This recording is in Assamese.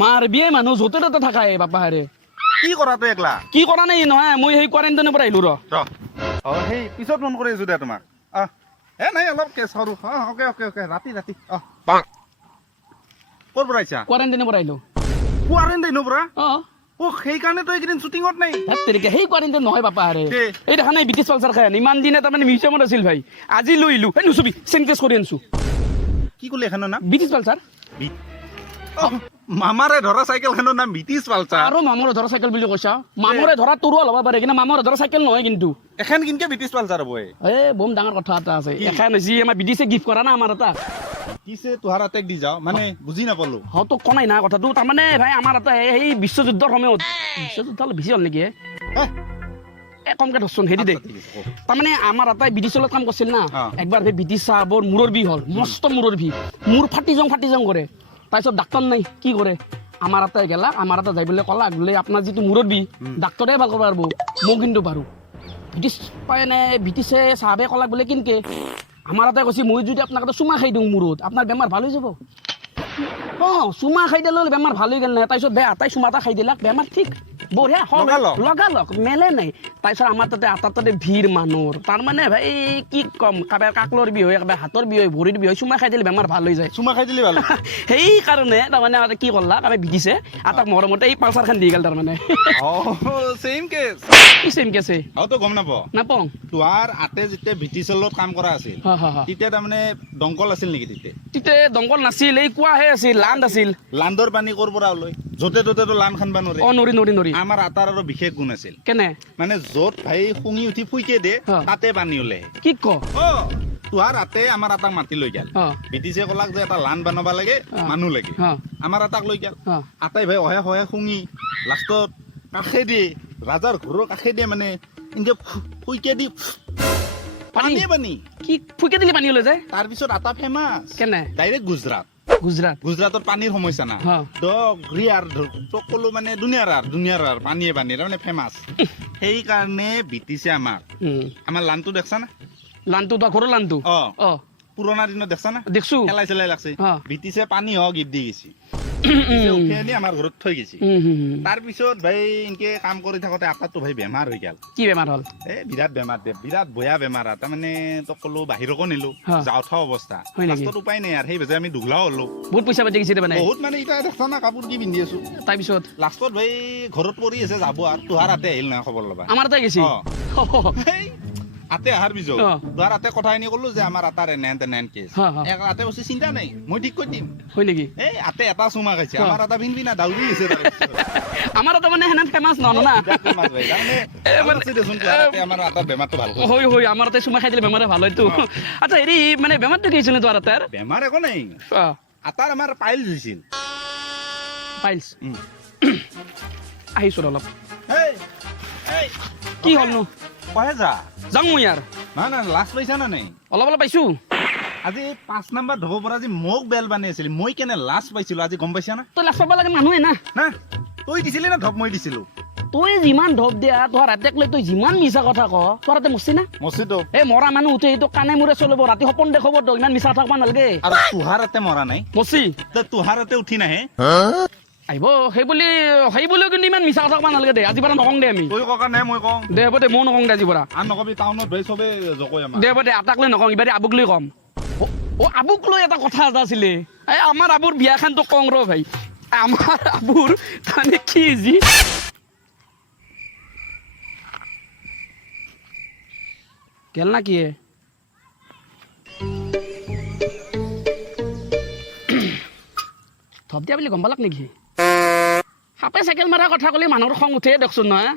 মাৰ বিয়ে মানুহ য'তে ত'তে থাকাই বাপা হাৰে কি কৰা তই একলা কি কৰা নাই নহয় মই সেই কোৱাৰেণ্টাইনৰ পৰা আহিলো সেই পিছত ফোন কৰি আছো দে তোমাক নাই অলপ কেছ সৰু অকে ৰাতি ক'ৰ পৰা আহিছা কোৱাৰেণ্টাইনৰ পৰা আহিলো কোৱাৰেণ্টাইনৰ পৰা সেইকাৰণে তই এইকেইদিন শ্বুটিঙত নাই সেই কোৱাৰেণ্টাইন নহয় বাপা হাৰে এই দেখা নাই ব্ৰিটিছ পালচাৰ খাই ইমান দিনে তাৰমানে মিউজিয়ামত আছিল ভাই আজি লৈ আহিলো সেই নুচুবি চেঞ্জেছ কৰি আনিছো কি ক'লি এখনৰ নাম ব্ৰিটিছ পালচাৰ মামাৰে ধৰা চাইকেলখনৰ নাম ব্ৰিটিছ পালচাৰ আৰু মামৰে ধৰা চাইকেল বুলি কৈছা মামৰে ধৰা তোৰো ল'ব পাৰে কিন্তু মামৰে ধৰা চাইকেল নহয় কিন্তু এখন কিনকে ব্ৰিটিছ পালচাৰ হ'ব বম ডাঙৰ কথা এটা আছে এখন যি আমাৰ ব্ৰিটিছে গিফ্ট কৰা না আমাৰ এটা কিছে তোহাৰ হাতেক দি যাওঁ মানে বুজি নাপালো তোক কনাই না কথাটো তাৰমানে ভাই আমাৰ এটা সেই বিশ্বযুদ্ধৰ সময়ত বিশ্বযুদ্ধ অলপ বেছি হ'ল নেকি কমকে ধৰচোন হেৰি দে তাৰমানে আমাৰ এটাই ব্ৰিটিছৰ লগত কাম কৰিছিল না একবাৰ সেই ব্ৰিটিছ চাহাবৰ মূৰৰ বিষ হ'ল মস্ত মূৰৰ বিষ মূৰ ফাটি যাওঁ কৰে তাৰপিছত ডাক্তৰ নাই কি কৰে আমাৰ এটাই গেলা আমাৰ এটা যাই পেলাই ক'লা বোলে আপোনাৰ যিটো মূৰৰ বিষ ডাক্তৰে ভাল কৰিব পাৰিব মই কিন্তু পাৰোঁ ব্ৰিটিছে চাহাবে ক'লাক বোলে কিনকে আমাৰ এটাই কৈছে মই যদি আপোনাক এটা চুমা খাই দিওঁ মূৰত আপোনাৰ বেমাৰ ভাল হৈ যাব চুমা খাই দিলে বেমাৰ ভাল হৈ গ'ল নাই তাৰপিছত তাই চুমা এটা খাই দিলাক বেমাৰ ঠিক বঢ়িয়া লগালগ মেলে নাই তাৰপিছত আমাৰ তাতে ভিৰ মানুহৰ তাৰমানে ভাই কি কম কাৰোবাৰ কাকলৰ বিষ হয় কাৰোবাৰ হাতৰ বিষ হয় ভৰিৰ বিষ হয় চুমা খাই দিলে বেমাৰ ভাল হৈ যায় চুমা খাই দিলে ভাল সেইকাৰণে তাৰমানে কি কৰলাক আমি ব্ৰিটিছে আটাক মৰমতে এই পালচাৰখন দি গ'ল তাৰমানে চেম কেছে তই গম নাপাওঁ তোহাৰ আতে যেতিয়া ব্ৰিটিছৰ লগত কাম কৰা আছিল তেতিয়া তাৰমানে দংকল আছিল নেকি তেতিয়া দংকল নাছিল এই কোৱাহে আছিল লাণ্ড আছিল লাণ্ডৰ পানী ক'ৰ পৰা ওলাই য'তে ত'তেতো লান খানবা নৰি আমাৰ আটাৰ আৰু বিশেষ গুণ আছিল কেনে মানে য'ত ভাই শুঙি উঠি ফুইকে দে তাতে পানী ওলাই কি ক তোহাৰ আতে আমাৰ আটাক মাতি লৈ গেল ব্ৰিটিছে ক'লাক যে এটা লান বানাব লাগে মানুহ লাগে আমাৰ আটাক লৈ গেল আটাই ভাই অহে শুঙি লাষ্টত কাষে দিয়ে ৰাজাৰ ঘৰৰ কাষে দিয়ে মানে এনেকে ফুইকে দি পানী কি ফুইকে দিলে পানী ওলাই যায় তাৰপিছত আটা ফেমাছ কেনে ডাইৰেক্ট গুজৰাটত পানীৰ সমস্যা না তোক ক'লো মানে দুনিয়াৰ পানীয়ে তাৰমানে ফেমাছ সেইকাৰণে ব্ৰিটিছে আমাৰ লানটো দেখছা না লানটো ঘৰৰ লানটো পুৰণা দিনত দেখছা না দেখছো খেলাই চেলাই লাগছে ব্ৰিটিছে পানী গিফ্ট দি গৈছে আমাৰ ঘৰত থৈ গৈছে তাৰপিছত ভাই এনেকে কাম কৰি থাকোতে আটাতো ভাই বেমাৰ হৈ গেল কি বেমাৰ হ'ল বিৰাট বেমাৰ বিৰাট বয়া বেমাৰ তাৰমানে তোক ক'লো বাহিৰকো নিলো যাওঁ থা অৱস্থা লাষ্টত উপায় নাই আৰু সেই বেজে আমি দুগলাও হলো বহুত পইচা পাতি গৈছে মানে বহুত মানে এতিয়া দেখা না কাপোৰ কি পিন্ধি আছো তাৰপিছত লাষ্টত ভাই ঘৰত পৰি আছে যাব আৰু তোহাৰ হাতে আহিল নহয় খবৰ ল'বা আমাৰ তাতে গৈছে আতে আহাৰ পিছত তোহাৰ আতে কথা এনে ক'লো যে আমাৰ আটাৰ এনে কেছ আতে কৈছে চিন্তা নাই মই ঠিক কৰি দিম হয় নেকি এই আতে এটা চুমা খাইছে আমাৰ আটা ভিন ভিনা দাউৰি আছে আমাৰ আটা মানে হেনে ফেমাছ নহয় না আমাৰ আটাৰ বেমাৰটো ভাল হয় আমাৰ আটাই চুমা খাই দিলে বেমাৰে ভাল হয়তো আচ্ছা হেৰি মানে বেমাৰটো কি হৈছিল তোৰ আটাৰ বেমাৰ একো নাই আটাৰ আমাৰ পাইলছ হৈছিল পাইলছ আহিছো অলপ কি হ'লনো যাওঁ মই ইয়াৰ নাই লাষ্ট পাইছা না নাই অলপ পাইছো আজি 5 নম্বৰ ধব পৰা আজি মোক বেল বানি আছিল মই কেনে লাষ্ট পাইছিলো আজি গম পাইছা না তই লাষ্ট পাব লাগে মানুহে না তই দিছিলি না ধপ মই দিছিলো তই যিমান ধপ দিয়া তোৰ ৰাতিক লৈ তই যিমান মিছা কথা ক তোৰ ৰাতে মচি না মচিতো এই মৰা মানুহ উঠে এইটো কাণে মূৰে চলিব ৰাতি সপোন দেখাব তো ইমান মিছা থাকবা নালাগে আৰু তোহাৰ ৰাতে মৰা নাই মচি তোহাৰ ৰাতে উঠি নাহে আহিব সেই বুলি কিন্তু ইমান মিছা কথা কবা নালাগে দে আজি পৰা নকওঁ দে আমি তই ককা নাই মই কওঁ দে হ'ব দে মই নকওঁ দে আজি পৰা আৰু নকবি টাউনত ভাই চবে জকই আমাৰ দে হ'ব দে আটাক লৈ নকওঁ ইবাৰে আবুক লৈ কম আবুক লৈ এটা কথা এটা আছিলে এই আমাৰ আবুৰ বিয়াখন তো কওঁ ৰ ভাই আমাৰ আবুৰ তাৰমানে কি যি গেল না কি থপ দিয়া বুলি গম পালাক নেকি সাপে চাইকেল মাৰা কথা ক'লে মানুহৰ খং উঠে দেখোন নহয়